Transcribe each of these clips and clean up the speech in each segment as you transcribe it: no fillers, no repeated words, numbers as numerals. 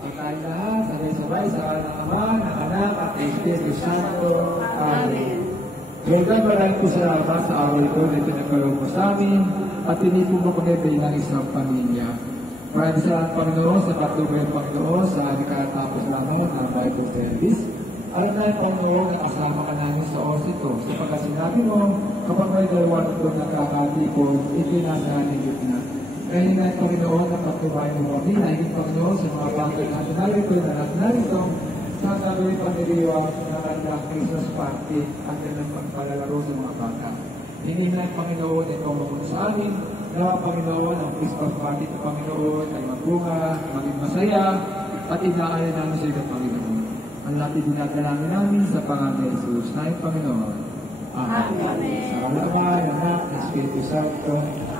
At tayo lahat, sabay-sabay sa ng Ama, ng Anak, at ng Espiritu Santo. Amen. Welcome, maraming po salamat sa araw ito na itinagkaroon po sa amin at tinipon mo kami bilang isang pamilya. Maraming salamat, Panginoon, sa patuloy ng Panginoon sa nakatapos lamang ng Bible service. Alam na yung Panginoon na kasama ka namin sa oras ito. Sapagkat sinabi mo, kapag may dalawa ito nakakatipon, itinasa natin yun na. Kaya nga yung Panginoon na patuloy mo kami, nahigit Panginoon sa mga bangkay natin narito na natin narito, sa gagawin pang-iriwa na kanilang Christmas party at kanilang pagpalalaro sa mga bata. Hindi na yung Panginoon ito mamunod sa amin, na Panginoon ang Christmas party ng Panginoon ay magbunga, maging masaya, at inaalala namin sa iyo, Panginoon. Ang natin dinadalangin namin sa pangalan ni Jesus na yung Panginoon. Amen. Sa Ama, Anak, ng Espiritu Santo.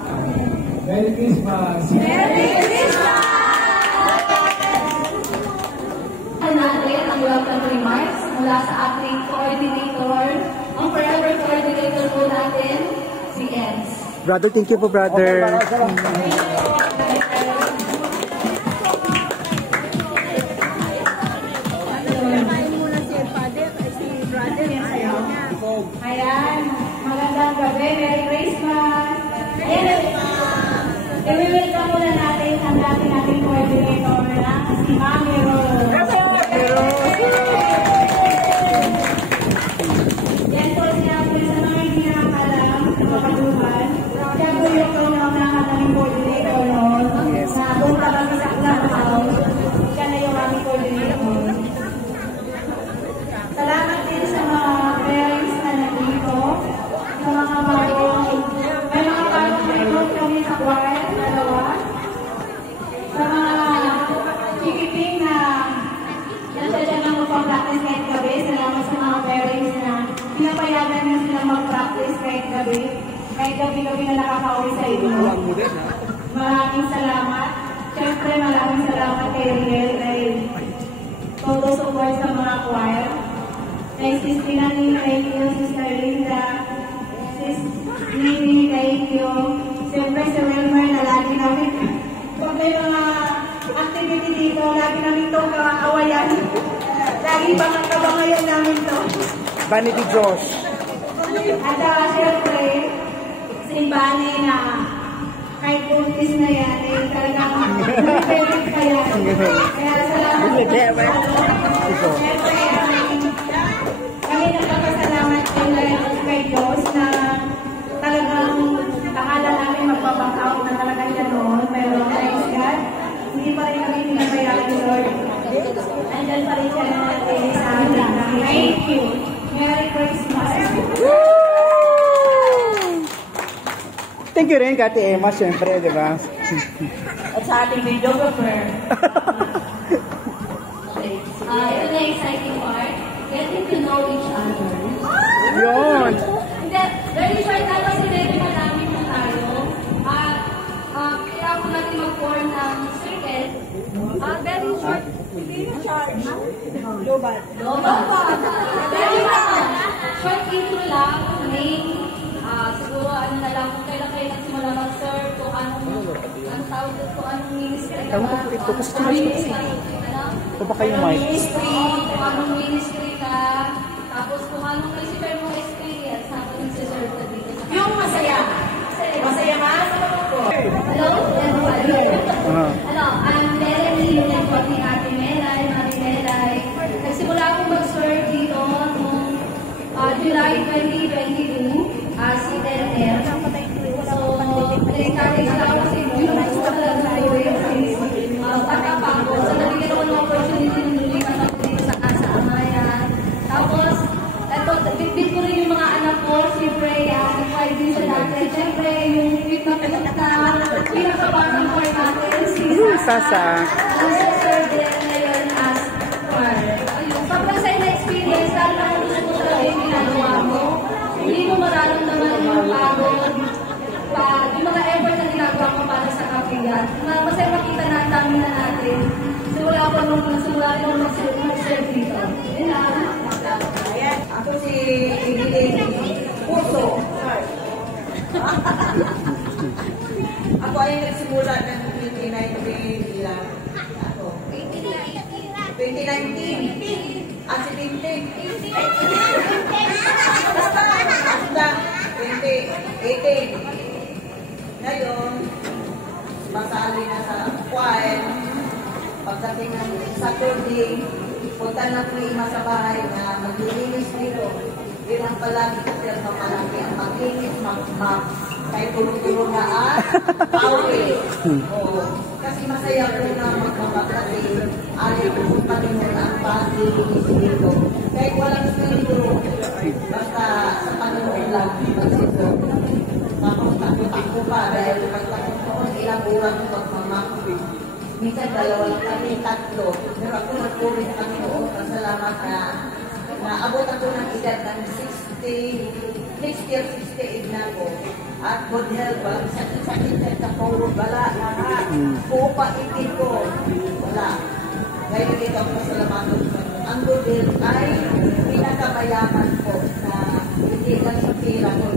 Amen. Merry Christmas! Merry Christmas! Natin ang welcome remarks mula sa ating coordinator, ang forever coordinator po natin, si Ens. Brother, thank you po, brother. Ayan, magandang gabi, Merry Christmas! Yes! I-welcome muna natin ang nating coordinator na si Mami Rose. Yan po siya, sa mga hindi nakakalam, makaduhan. Siya po yung naming coordinator noon. Na doon kami sa clubhouse. Siya na yung aming coordinator. Salamat din sa mga parents na nandito. Sa mga bagong, may mga bagong recruit kami sa choir, dalawa. Sa mga chikiting na nandiyan lang magpa-practice kahit gabi. Salamat sa mga parents na pinapayagan na sila mag-practice kahit gabi. Kahit gabi-gabi na nakaka-uwi sa inyo. Maraming salamat. Siyempre, maraming salamat kay Riel, kay todo support sa mga choir. Kay Sis Pinani, thank you. Sister Linda, Sis Nini, thank you. Siyempre, si Wilmer na lagi namin. Pag may mga activity dito, lagi namin ito kaawayan. Lagi pa ngayon namin ito. Vanity Josh. At siyempre, si Bani na kahit buntis na yan, eh talagang perfect ka yan. Kaya salamat. Siyempre, kami nagpapasalamat kay Diyos na talagang akala namin magpapang out na talaga siya noon. Pero thanks God, hindi pa rin kami pinabayaan ni Lord. Andyan pa rin siya natin sa amin. Thank you. Merry Christmas. Thank you rin, Kati Emma, syempre, di ba? At sa ating videographer. Ito na exciting part. Getting to know each other. Yun! Very short na kasi ready madami na tayo. Kailangan ko natin mag-form ng circle. Very short. Hindi na charge. Global. Very short intro lang. Name. Siguro ano na lang kung kailan kayo nagsimula mag-serve, kung anong tawag doon, kung anong ministry ka ba. Ewan ko ito, kasi tumas o baka yung mic? Kung anong ministry ka, tapos kung anong naisipin mong experience habang nagsiserve ka dito. Yung masaya. Masaya ka sa mga ko. Hello, everybody. Hello, I'm Melanie, yung network ni Ate Melay, Mami Melay. Nagsimula akong mag-serve dito noong July 2022 as CNR. So, nag-encourage na ako kasi yung gusto ko lang sa iyo yung bata pa ako. So, nabigyan ako ng opportunity ng lumipat ako dito sa Casa Amaya. Tapos, eto, bitbit ko rin yung mga anak ko, si Freya, si Friday sa natin. Siyempre, yung pinakabatang part natin, si Sasa. Ang sister din ngayon as choir. Sobrang sa na-experience, dahil lang gusto ko talaga yung ginagawa mo. Hindi mo mararamdaman yung pagod, yung mga effort na ginagawa ko para sa kapilya. Masaya makita na ang dami na natin. Simula ko nung mag-serve dito. Ako si Puso. Ako ay nagsimula ng 29 May lang. Ako. 29 2019. Ah, si Tintin. Basta, 2018. Ngayon, masali na sa choir. Pagdating ng Saturday, punta na po yung sa bahay na maglilinis dito. Yun ang palagi ko sir, mapalagi ang maglinis, kahit tulong-tulong na pawis. Oo. Kasi masaya ko na magpapakati. Ayaw ko pa rin ang paglinis dito. Kahit walang sweldo, basta sa Panginoon lang, magsito. Tapos takot-takot pa dahil pagtakot ko, ilang oras ko magmamako. Minsan dalawa lang kami, tatlo. Pero ako nagpulit kami noon. Pasalamat na naabot ako ng edad ng 60, next year 68 na ako. At good health, walang sakit-sakit sa pawod, wala, lahat. Pupa, itin ko, wala. Ngayon dito ako pasalamat ko. Ang good health ay pinakamayaman ko na hindi lang sa pira ko,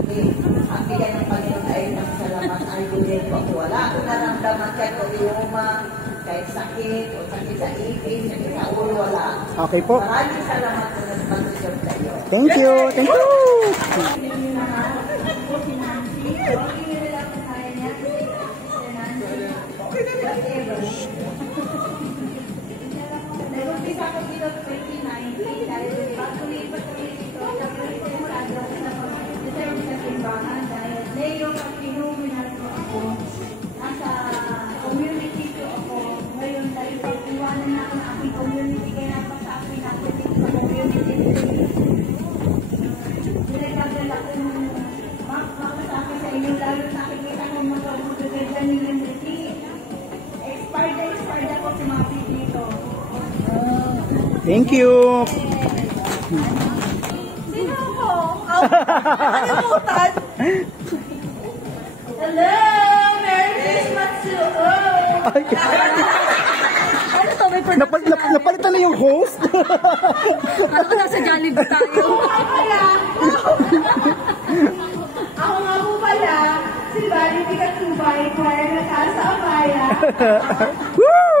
ang bigay ng Panginoon ay salamat ay good health ko. Wala ako naramdaman kahit uliuma, kahit sakit, o sakit sa ipin, sakit sa ulo, wala. Okay po. Maraming salamat po na pag-isip sa iyo. Thank you. Thank you. Nag-umpisa ko dito 2019 dahil bago lipat ko dito, nag-umpisa ako sa pag-deserve sa simbahan dahil ngayon pag pinuwinan ko ako, nasa community ko ako. Ngayon dahil pag iwanan na ako ng aking community, kaya pa sa akin ako dito sa community. Pinagdadala ko ng sa akin sa inyo, lalo nakikita ko mga kabutaganda ni Lenriti. Expired ako si Mati dito. Thank you. Sino ako? Nakalimutan? Hello! Merry Christmas to all! Ano to? May production. Napalitan na yung host. Ano ba nasa Jollibee tayo? Ako nga po pala, si Bali Ticatubay, choir na Casa Amaya. Woo!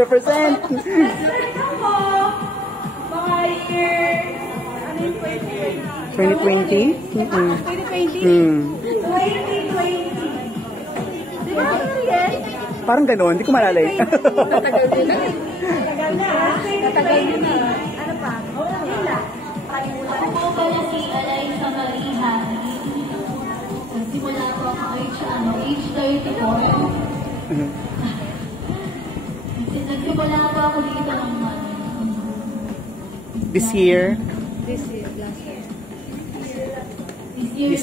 Represent. Nag-start ako, mga year, ano yung 2020? 2020? 2020. Di ba ano yan? Parang gano'n. Hindi ko malala eh. Natagal din na. Tagal na. Natagal din na. Ano pa? Yun lang. Ako po pala si Alaysa Marihan. Nagsimula po ako age 34. Nagsimula po ako dito ng This year? this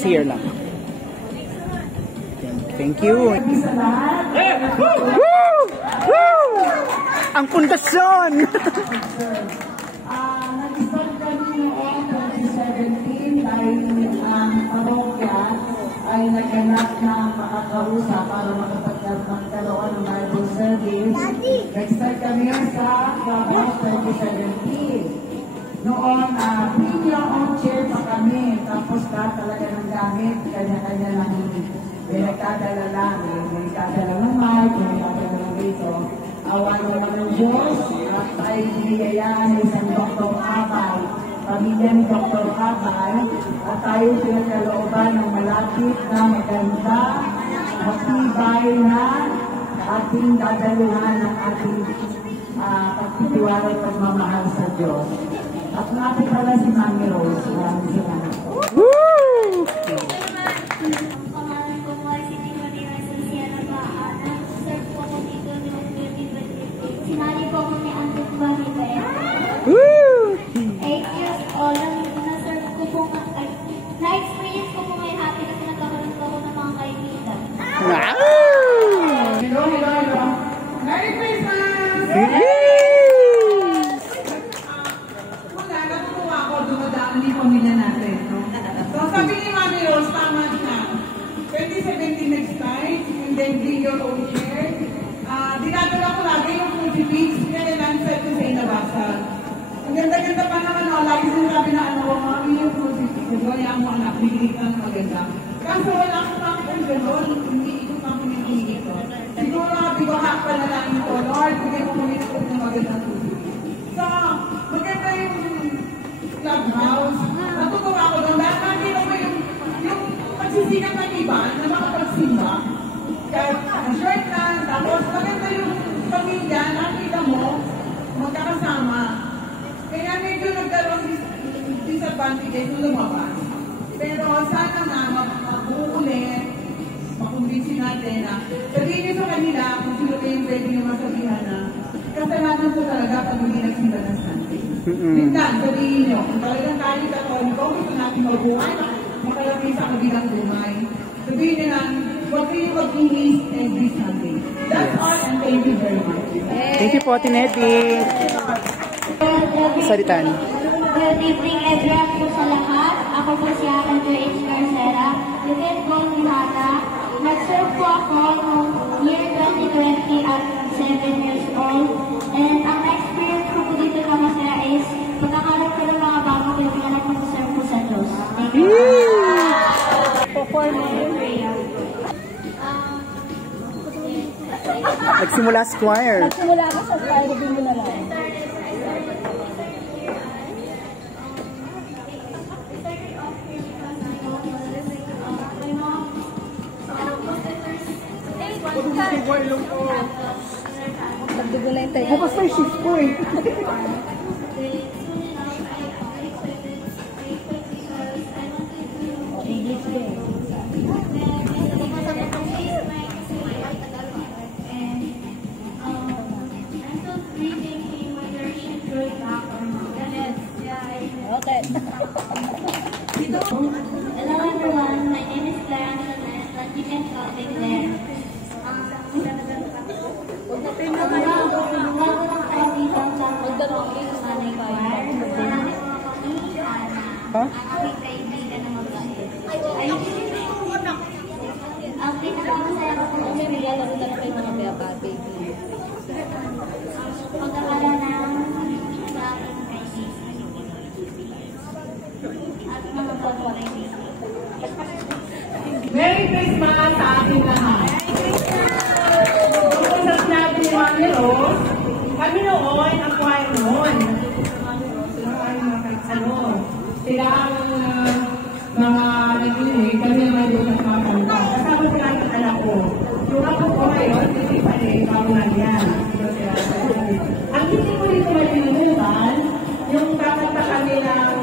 year Lang. Thank you. Woo! Woo! Ang pundasyon! Nag-start kami noong 2017 dahil ang parokya ay naganap na makakausap para makapagkaroon ng Bible service. Nag-start kami sa Gabas 2017. Noon, bring your own chair pa kami. Tapos talaga ng gamit, kanya-kanya lang. May nagkadala lang, may nagkadala ng mic, may nagkadala ng dito. Awan naman ng Diyos, at tayo biniyayaan ng isang Dr. Abay, pamilya ni Dr. Abay, at tayo pinagkalooban ng malapit na maganda, matibay na ating dadaluhan ng ating pagtitiwala at pagmamahal sa Diyos. At natin pala si Mami Rose. Maraming salamat po. Woo! Ang pangalan ko po ay si Timothy Rizal Sierra Baa. Nag-serve po ako dito noong 2028. Sinali po ako ni Antot Bamite. Woo! 8 years old. Na-serve ko po na-experience ko po ngayon happy kasi nagkakaroon po ako ng mga kaibigan. Wow! Hello, hello, hello. Merry Christmas! Wala, natutuwa ako, dumadaan yung pamilya natin. No? So, sabi ni Mami Rose, tama siya. 2017 nag-start, and then bring your own chair. Dinadala ko lagi yung crucifix, kaya lang-set ko sa inabasal. Ang ganda-ganda pa naman, no? Lagi sinasabi na ano, Mami, yung crucifix, kaya mo anak, bigay ka ng maganda. Kaso wala ko pa akong gano'n, hindi ko pa akong hindi ko. Siguro, bibaha pa na lang ito, Lord, bigay mo kami ng magandang crucifix. So, magkakasama. Kaya medyo nagkaroon disadvantages nung lumabas. Pero sana nga mabuo ulit, makumbinsin natin na sabihin niyo sa kanila kung sino kayo pwede nyo masabihan na kasalanan po talaga pag hindi nagsimba ng Sunday. Minsan, sabihin nyo, kung talagang kahit katoliko, gusto natin mabuhay, makalapin sa kabilang dumay. Sabihin nyo lang, huwag kayo mag-inis every Sunday. That's all, and thank you very much. Thank you po, Tineti. Salitan. Good evening everyone po sa lahat. Ako po si Andrew H. Garcera. You can call me Hana. Nag-serve po ako noong year 2020 at 7 years old. And ang experience ko po dito na masaya is pagkakaroon ko ng mga bagong kaibigan at mag-serve po sa Diyos. Thank you. Nagsimula sa choir. Nagsimula ka sa choir, din mo na lang. Nagdugo na yung tayo. Bukas na yung shift ko eh. English din. Okay. Hello everyone, my name is Clara Milanes, but you can call me Claire. Ang pinakamasaya ko po May regalo ko na kayo mga beba, baby. pagkakaroon ng sa aking kaibigan at mga pagkakaibigan. Merry Christmas sa ating lahat. Kung sa sinabi ni Mami Rose, kami noon, ang choir noon. Sila ang mga naglilig, kami naman doon sa mga kanta. Kasama sila ang anak ko. Yung ako po ngayon, hindi pa rin, bagulan yan. Ang hindi ko dito na tinulugan, yung kakanta kami ng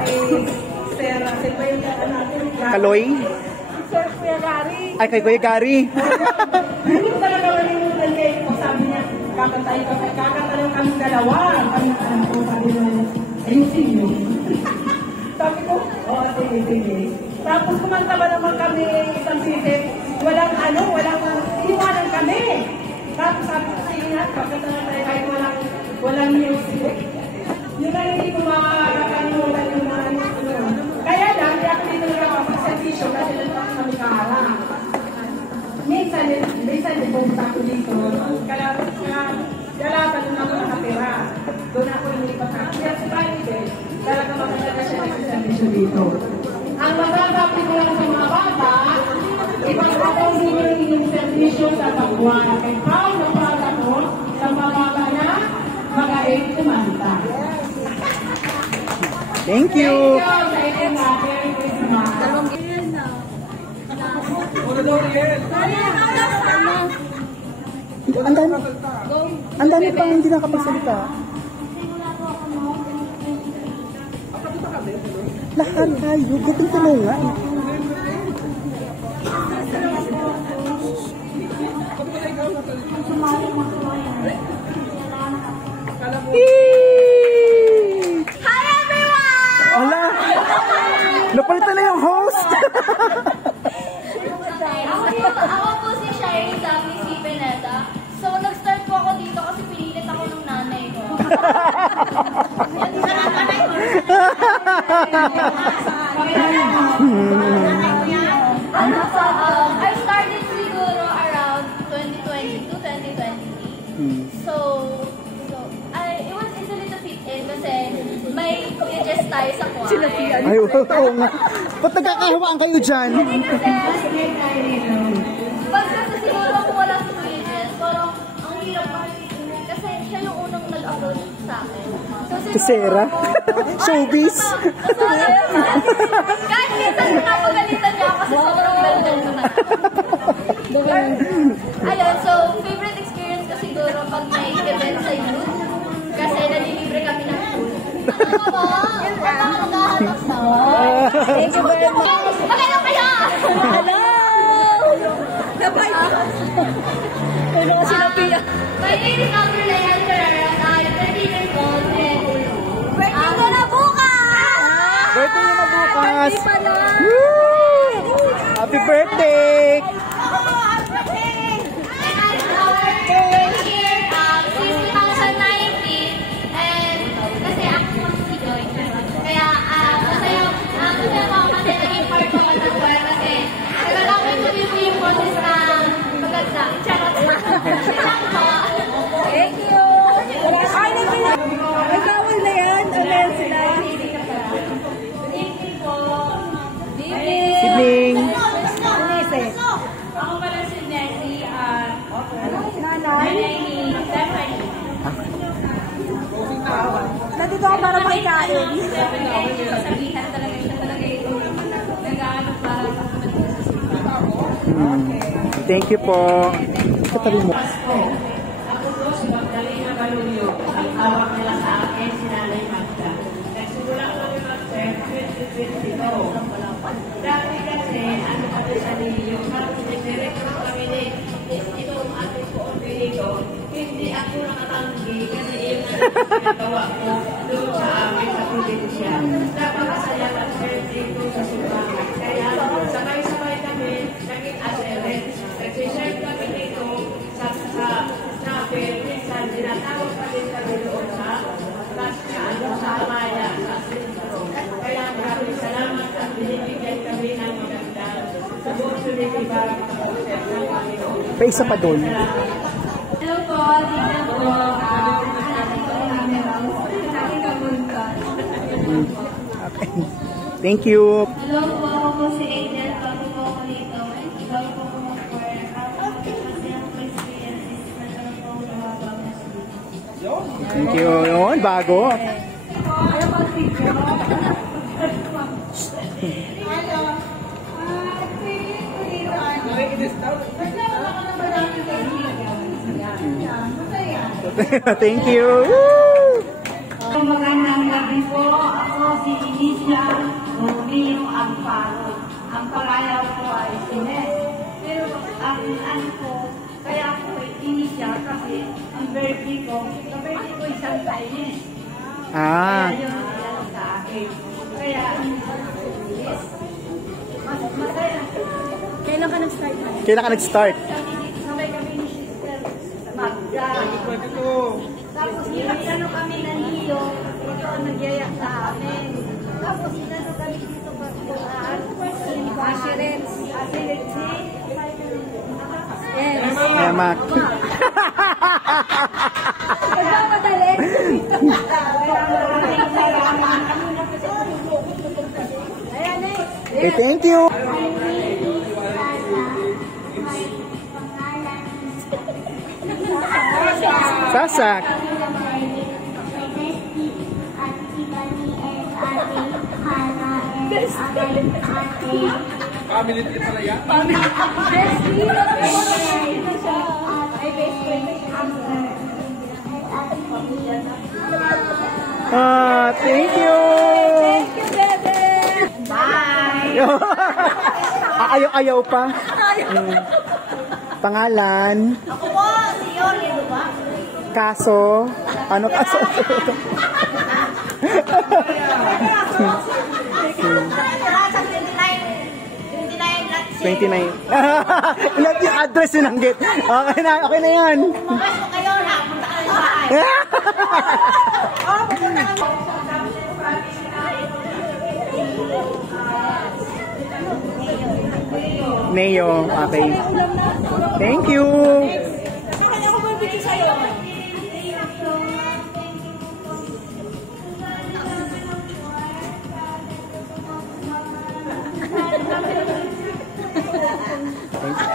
kay Sarah, sila yung kanta natin. Kaloy? Sir Kuya Gary. Ay, kay Kuya Gary. Hindi ko talaga malimutan kayo po. Sabi niya, kakatayin kami dalawa. Kami alam ko, sabi niya, ayusin niyo. Sabi ko, oo, sige. Tapos kumanta ba naman kami isang sisip, walang iwanan kami. Tapos sabi ko, sige nga, kakanta na tayo kahit walang music. Yun ang hindi ko makakalimutan yung mga yun. Kaya lang, di ako dito nakapag-servisyo kasi lang kami kaharap. Minsan din pumunta ako dito. Kaya doon ako nakatira. Doon ako nilipat na. Kaya si Friday, talaga maganda siya nagsiservisyo dito. Ang masasabi ko lang sa mga bata, ipagkakong sino yung servisyo sa pagbuwan. Kay Paul na para ko sa mga bata na magaling kumanta. Thank you. Thank you natin. Ang dami pa hindi nakapagsalita. Lahat tayo, gutom tulungan. Hi everyone! Ala! Napalitan na yung host! Ako po si Shireen Zaki C. Pineda. So, nag-start po ako dito kasi pinilit ako ng nanay ko. Yan, nanay ko. I started siguro around 2022, 2023. So, it was easily to fit in kasi may kuya-jess tayo sa choir. Ay, oo nga. Ba't nagkakahawaan kayo dyan? Pag kasi siguro kung wala si Kuya Jess, parang ang hirap kasi siya yung unang nag-approach sa akin. So, siguro, Si Sarah? Showbiz? kahit minsan napagalitan niya ako kasi sobrang ganda naman. Ayun, so favorite experience ko siguro siguro pag may event sa youth. Kasi nalilibre kami ng food. Yun lang. Thank you very much. Magkano kayo? Hello! Nabay! Ano kasi na Pia? My name is Dr. Leanne Ferreira. I'm 13 years old and birthday ko na bukas! Birthday mo na bukas! Happy pala! Woo! Happy birthday! Thank you! Ay, nagkawal na yan. Amen sila. Evening! Ako pala si Nessie, nanay ni Stephanie. Nandito ako para maikain. Sabihan talaga siya talaga yung nag-ano para sa Thank you po. Katabi mo. Ako po si Magdalena Balulio. Ang tawag nila sa akin si Nanay Magda. Nagsimula kami mag-serve 2022. Dati kasi, ano kami sa Lilio, tapos nag-director kami ni itong ating po Orviligo. Hindi ako nakatanggi kasi yun ang nagawa ko doon sa amin sa probinsya. Napakasaya mag-serve dito sa Subangan. Kaya sabay-sabay kami naging aseret. Nag-serve kami dito sa Snapper, minsan dinatawag pa din kami doon sa sa Amaya, sa Sintro. Kaya maraming salamat at binibigyan kami ng magandang opportunity para makapag-serve ng Panginoon. Pa isa pa doon. Hello po, tingnan po. Ating po namin ating kabuntan. Okay. Thank you. Hello po, ako po si Angel. Bago po ako dito. Bago po ako mag-work. Kasi ang experience is nagkaroon po ako mababang na sleep. Thank you. Yun, bago. Thank you. Woo! Magandang gabi po. Ako si Inicia Romeo Amparo. Ang pangalan ko ay Ines. Pero ang ano ko, kaya ako ay Inicia kasi ang birthday ko isang Ines. Ah. Kaya yun ang sa akin. Kaya, mas masaya. Kailan ka nag-start na? Kailan ka nag-start? Sabay kami ni Sister Magda. Tapos inano kami na niyo, ito ang nagyaya sa amin. Tapos inano kami dito Assurance. Yes. Emak. Magmamadali. Okay, thank you. Sasak. Family trip pala yan? Thank you. Bye! Ayaw pa. Pangalan? Ako po, si Yoli, diba? Kaso? Ano kaso? 29. Ilan yung address sinanggit? Okay na yan. Bukas ko kayo na, punta ka sa bahay. Neo, okay. Thank you.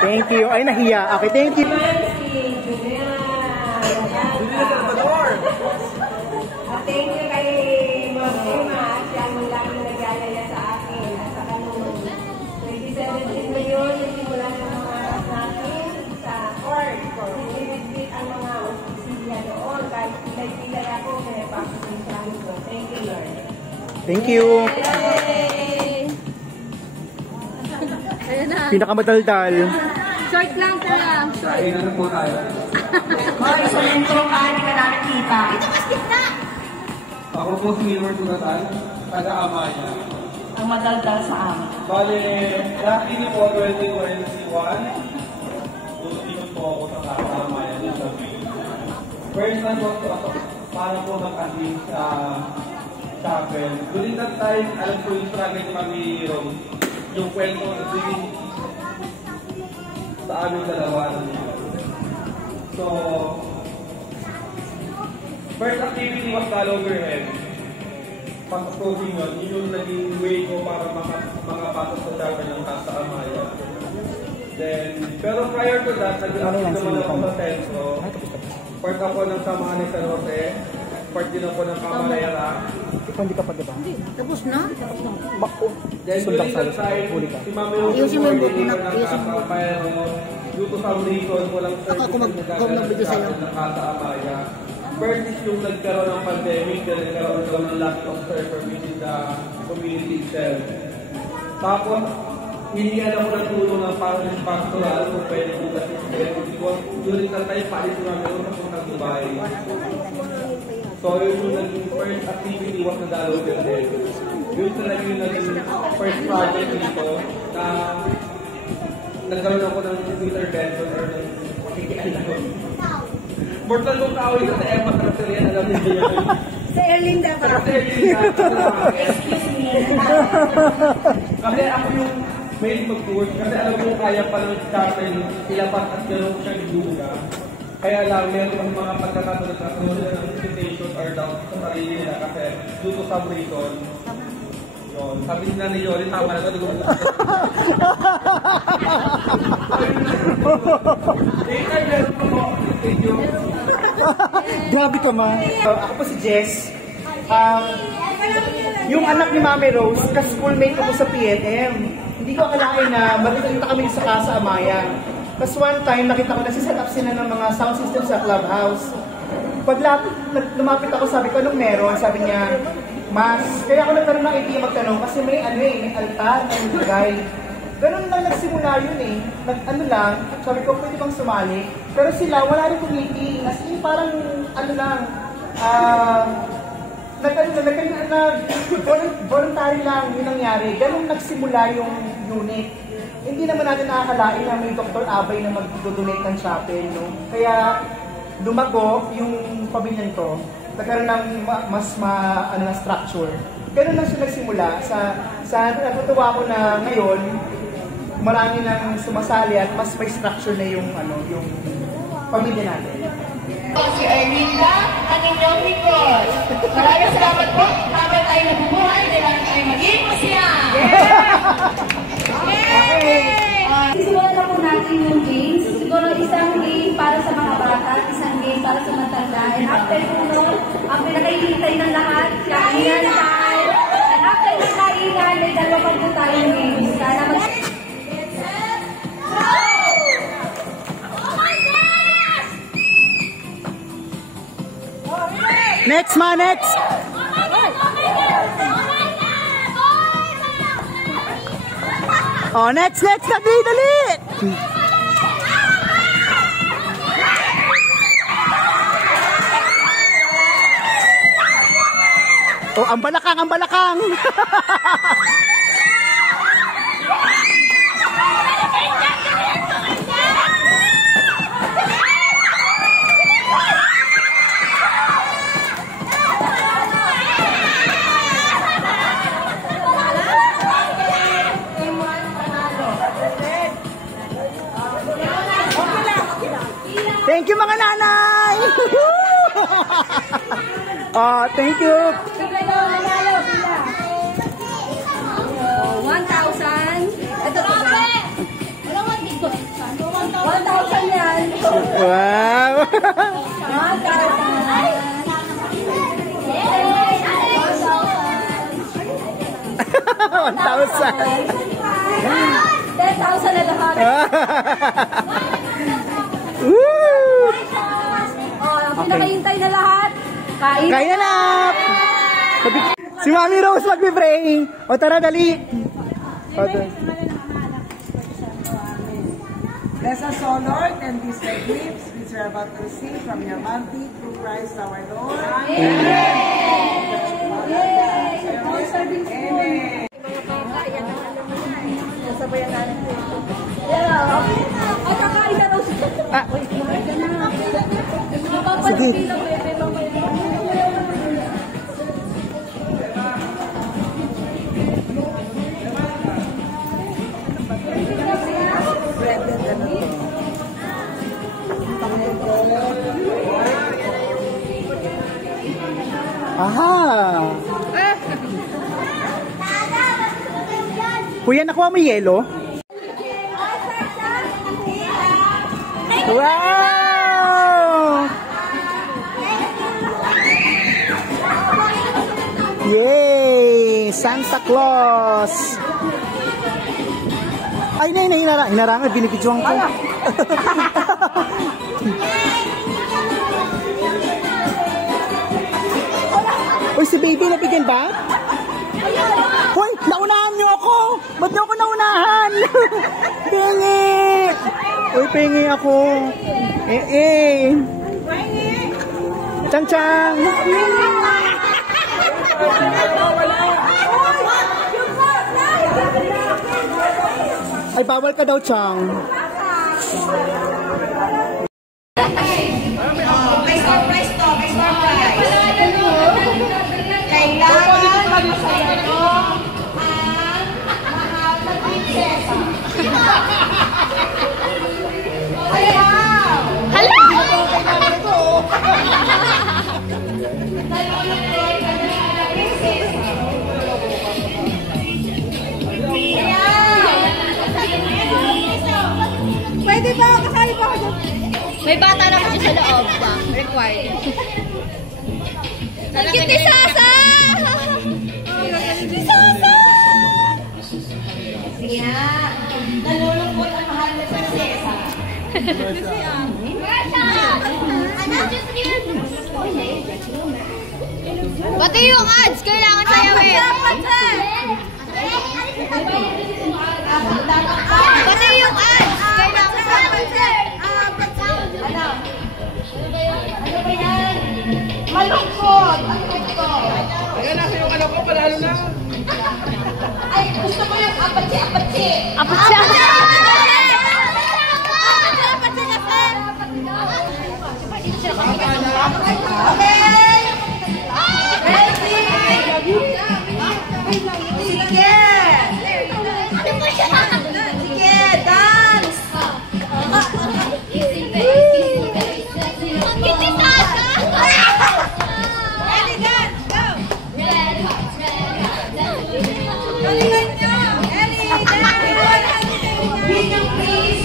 Thank you. Ay, nahiya. Okay, thank you. Thank you kay Ma'am Emma. Siya ang laging nag-alala sa akin. At sa kanong 2017 na yun, yung simula ng mga natin sa court. Sinibit ang mga nagbigay ako, kaya pasensyahan ko. Thank you, Lord. Thank you. Ayun na. Pinakamadaldal. Short lang kuya. Short. Ayun na po tayo. Hoy, sa lentro ka, hindi ka namin kita. Ito mas gitna. Ako po si Wilmer Tugatan, taga-Amaya. Ang madaldal sa amin. Bale, dati niyo po 2021, dito po ako sa Amaya dito sa Philippines. First time po ako para po mag-attend sa chapel. During that time, alam ko yung struggle ni Mami Rose, yung kwento sa aming dalawa. So, first activity was follow your head. Pag-closing yun, yun yung naging way ko para makapasok sa chapel ng Casa Amaya. Then, pero prior to that, nag-active naman ako sa Tenso. Part ako ng samahan ni San Jose. Part din ako ng Camarera. Hindi ka pa, diba? Tapos na? Then, during that time, si Mami Rose yung coordinator ng Casa, pero due to some reason, walang service na gagawin sa ng Casa Amaya. First is yung nagkaroon ng pandemic, then nagkaroon daw ng lack of server within the community itself. Tapos, hinihan ako ng tulong ng parish pastoral kung pwede ko kasi because during that time, palis namin ako sa Dubai. So, yun yung naging first activity was na Dalo Building. Yun talaga yung naging first project dito na nagkaroon ako ng intervention or ng pakikialam. Mortal kong tao yung sa Emma Tracterian, alam niyo yan. Sa Erlinda pa. Sa Erlinda. Excuse me. Kasi ako yung may mag-work. Kasi alam ko kaya pa ng chapel, ilapat at gano'n siya duga. Kaya lang, meron mga pagkakataon na karoon sila ng invitation or doubt sa sarili nila kasi due to some reason. Yun. Sabi nila ni Yori, tama na ito. Grabe ka man. Ako po si Jess. Yung anak ni Mami Rose, ka-schoolmate ko sa PNM. Hindi ko akalain na magkikita kami sa Casa Amaya. Tapos one time, nakita ko na set up sila ng mga sound system sa clubhouse. Pag lumapit ako, sabi ko, anong meron? Sabi niya, mas. Kaya ako nagkaroon ng idea magtanong kasi may may altar, may lagay. Ganun lang nagsimula yun eh. Sabi ko, pwede bang sumali? Pero sila, wala rin committee. As in, parang, voluntary lang yung nangyari. Ganun nagsimula yung unit. Hindi naman natin nakakalain na may Dr. Abay na mag-donate ng chapel, no? Kaya, lumago yung pamilyan ko. Nagkaroon ng mas structure. Ganun lang siya nagsimula. Natutuwa ko na ngayon, marami nang sumasali at mas may structure na yung pamilya natin. Si Erlinda, ang inyong likod. Maraming salamat po. Habang tayo nabubuhay, kailangan tayo maging masaya. Simulan na po natin yung games. Siguro isang game para sa mga bata, isang game para sa matanda. And after po, ang pinakahihintay ng lahat, kainan tayo. And after ng kainan, may dalawa pa po tayong games. Sana Next, ma, next! Oh, next, dali, dali! Oh, ang balakang! Thank you mga nanay! Thank you! 1,000. Ito po ba? 1,000 yan. Wow! 10,000 na lahat. Pinakahintay na lahat. Kain na na! Si Mami Rose magpipray. O tara, dali. Bless us, O Lord, and these thy gifts which we are about to receive from your bounty through Christ our Lord. Amen. Sige. Aha! Kuya, nakuha mo yelo? Wow! Yay! Santa Claus! Ay, hinarangan, binibidyoan ko. Uy, si baby nabigyan ba? Hoy, naunahan niyo ako! Ba't niyo ako naunahan? Pingi! Uy, pingi ako. Chang-chang! Ay, bawal ka daw, Chang. May surprise to, may surprise. Kailangan masaya to ang mahal na prinsesa. Pwede ba? Kasali pa ako doon. May bata na kasi sa loob pa. Required. Ang cute ni Sasa! Si Sasa! Sige na. Nalulungkot ang mahal na prinsesa. Pati yung ads, kailangan sayawin. Pati yung ads, kailangan sayawin. Ano ba yan? Malungkot! Ano ito? Ayan, nasa yung anak ko, palalo na. Ay, gusto ko yung apatsi-apatsi. Apatsi! Okay! Ready? Sige! Sige, dance! Ready, dance! Go! Galingan nyo! Ready, dance! Binyang please!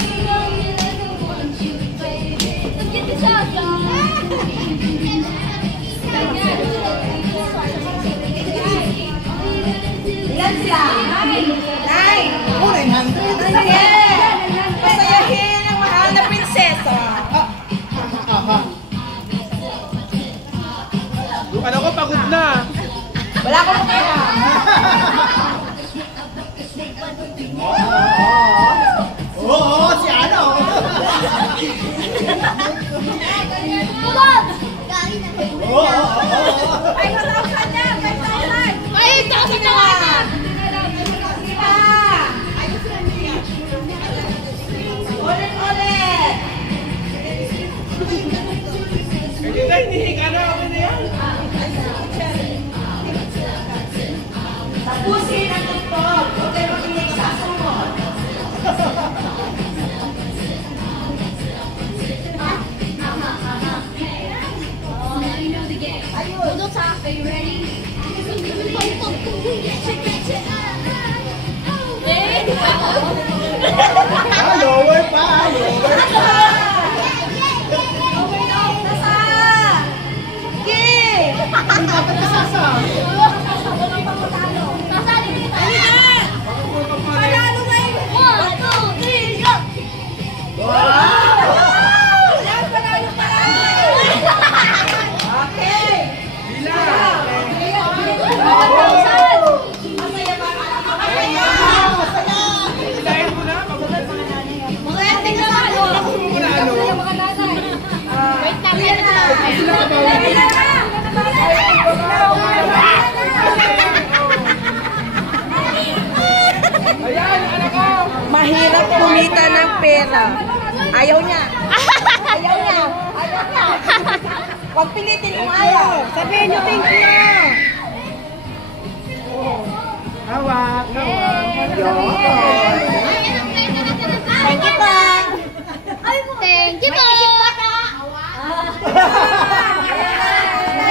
Ilan sila? 9! Oh, 900! Sige! Pasayahin ang mahal na prinsesa! Yung anak ko, pagod na. Wala ko na kaya! Oo, si ano? Ay, 1,000 na! 5,000! Ay, 1,000 na nga! Ulit! Hindi na, hinihinga na ako na yan. Tapusin ang tugtog! Huwag kayo makinig sa sunod! Are you ready? Lower pa! Dapat ka Sasa! Panalo kayo! 1, 2, 3, go! Okay! kumita ng pera. Ayaw niya. Ayaw niya. Ayaw niya. Huwag pilitin kung ayaw. Sabihin niyo thank you. Hawak, hawak. Thank you po. Thank you po.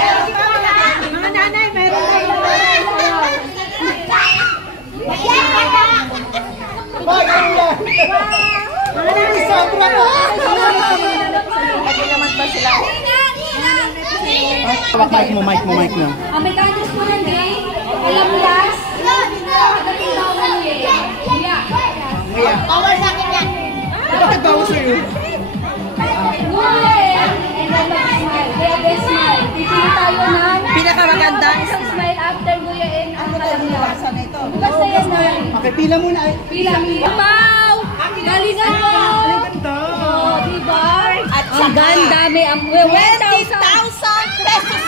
Mga nanay, meron kayo. Lagi naman pa sila. Mic mo. May kanyas po yan, eh. Alam mo last? Pagdating daw mo eh. Yeah. Power sa akin yan. Bakit bawas sa'yo? Smile. Pipili tayo ng Pinakamaganda. isang smile after guyain ang kalamlas. Basta na ito. Basta yan na. Okay, pila muna ay. Pila. Wow! Galingan mo! Ganda. Oh, diba? At Ang ganda. May 20,000 pesos.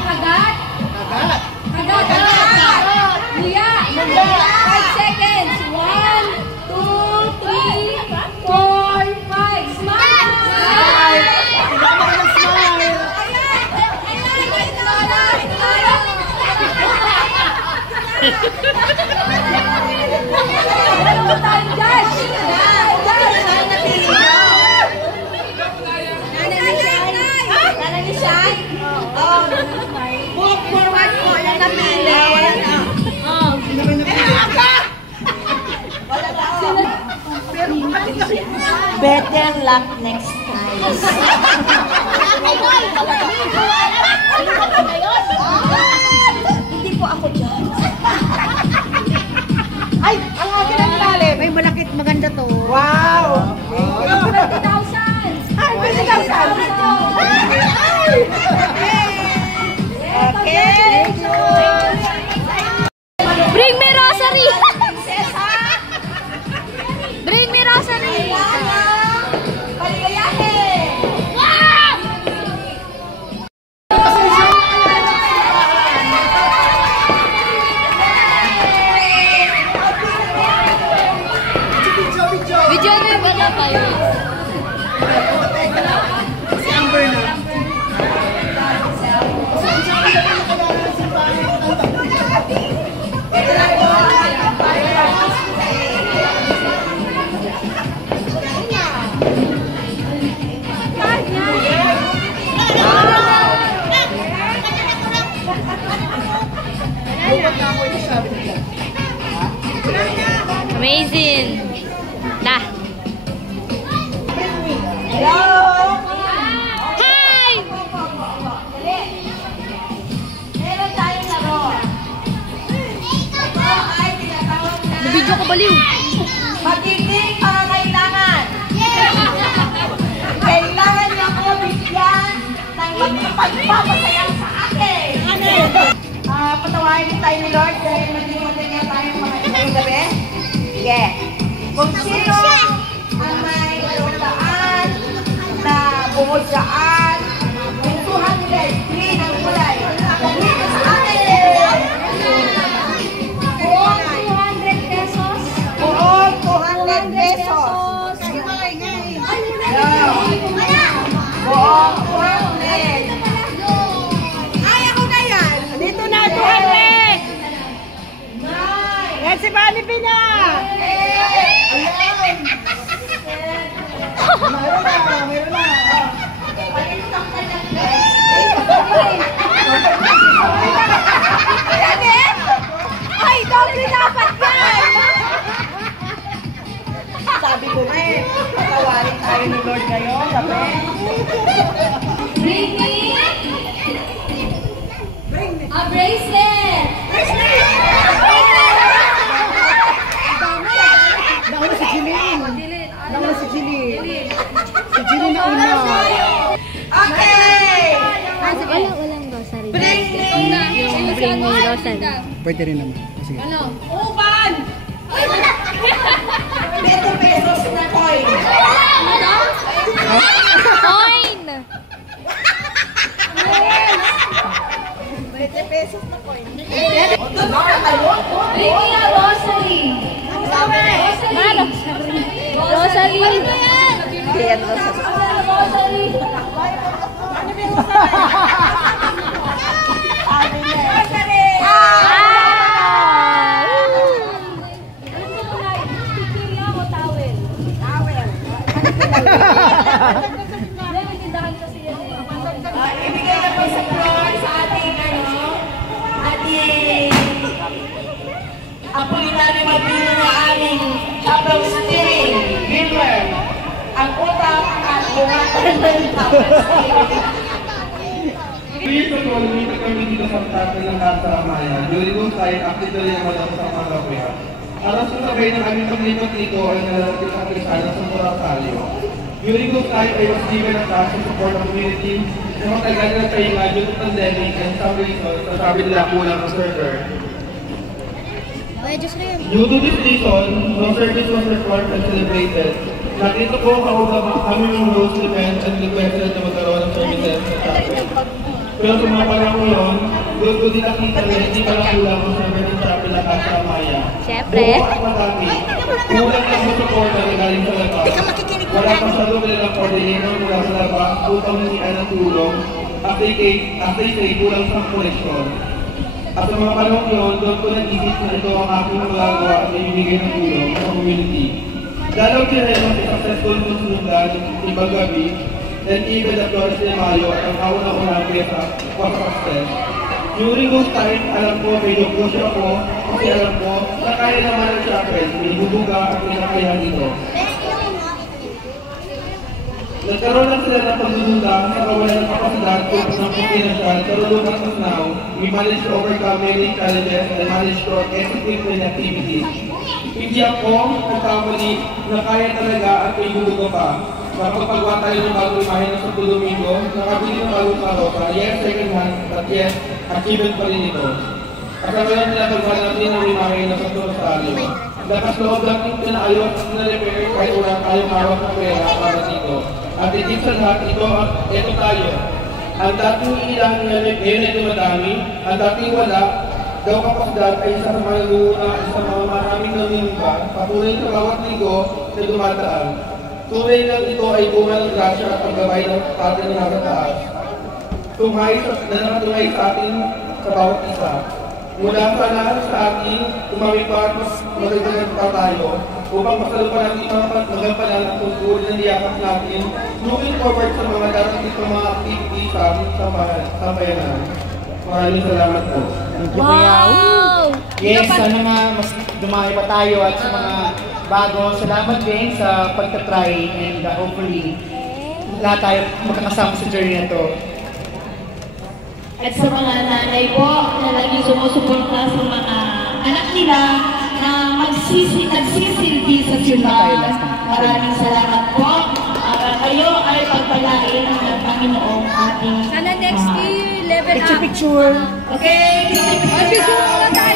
Kagat. Kuya. 5 seconds. 1, 2, 3, 4, 5. Smile. Better luck next time. Hindi po ako dyan. Ay, ang akin ang lalim. May malakit maganda to. Wow! 20,000. Ay, 20,000. Okay. Bring me rosary! Bring me rosary! Paligayahin! Video na ba na kayo? Si Amber na. Amazing! Dah! Hello! Hi! Meron tayong laro. Ito ay tinatawag na Nabidyo ko baliw! magiging pangangailangan. Kailangan niyo ako bigyan ng magpapagpapasayang sa akin. Patawain tayo ni Lord dahil magiging niya tayong mga ngayong gabi. Sige. Kung sino ang may kalutaan na bukod saan, pintuhan nila green ang kulay. Dito sa akin! Buong 200 pesos. Buong 200 pesos. Buong 200. Ay, ako na yan. Dito na, 200. Yan si Bani Pina. Meron na. Ay, doble dapat yan. Sabi ko nga eh, patawarin tayo ni Lord ngayon. Sabi. Bring me a bracelet. Nauna si Jilin. Nauna si Jilin. Si Jilin na una. Okay! Walang rosary. Bring me! Yung bring me rosary. Pwede rin naman. Sige. Upan! 20 pesos na coin. Coin! pesos na coin. Kuya Rosary. Rosary. Kaya Rosary. Rosary. Ibigay na po sa floor sa ating apoy namin magbiro ng aming chapel steering, Gilmer, ang utak at bungatan ng chapel steering. Please control me na kami dito sa tatay ng Casa Amaya. During those time, active na rin naman ako sa mga kapya. Aras sa sabay ng aming paglipat dito ay nalalapit ang Krisana sa Morasalio. During those time, I was given a task to support the community na matagal na tayo nga due to pandemic and some reasons na sabi nila kulang ang server. Due to this reason, no service was required and celebrated. Nakita ko kami yung rules defense and requested na magkaroon ng services sa chapel. Pero sa mga panahon yun, doon ko din nakita na hindi pala kulang ang server ng chapel na Casa Amaya. Siyempre. Buo at matami, kulang lang sa support na galing sa labas. Wala pa sa loob nilang coordinator mula sa labas upang hinihan ng tulong at they say kulang sa connection. At sa mga panahon yun, doon ko nag-isip na ito ang aking magagawa at ibibigay ng tulong sa community. Dalaw kinahirap sa successful susundan, ibang gabi, and even the Flores de Mayo at ang kauna-unang sa success. During those time, alam ko may lugos ako kasi alam ko na kaya naman ang chapel, may bubuga at may nakayahan dito. Nagkaroon lang sila ng pagdududa sa kawalan ng kapasidad kung ng financial, pero look at us now, we managed to overcome many challenges and managed to execute many activities. Hindi ako nagkamali na kaya talaga at may bubuga pa. Kapag tayo ng bagong imahe ng Santo Domingo, nakabili ng bagong karota, yes, second hand, at yes, achievement pa rin ito. At sa ngayon nila pagbahan natin ng imahe ng Santo Rosario. Lakas loob lang yung pinaayos at na-repair kahit wala tayong hawak na pera para dito. At itin sa lahat ito tayo. Ang dating ilang ngayon ito madami, ang dating wala, daw kapasidad ay isa sa mga luna, isa sa mga maraming naminimba, patunay sa bawat ligo na dumadaan. Tunay lang ito ay bunga ng grasya at paggabay ng atin na nasa taas. Nakatungay sa atin sa bawat isa. Mula sana sa atin, tumamipat, magagagan pa tayo, upang masalupan natin mga magampanan at tungkol na niyakap natin, looking forward sa mga darating sa mga activities sa aming sambayanan. Maraming salamat po. Wow! Yes, sana nga mas dumami pa tayo at sa mga bago. Salamat din sa pagtatry and hopefully lahat tayo magkakasama sa journey na to. At sa mga nanay po na laging sumusuporta sa mga anak nila na nagsisilbi sa simbahan. Maraming salamat po. Kayo ay pagpalain ng Panginoong ating Sana next year, 11 up. Picture. Okay, picture muna tayo.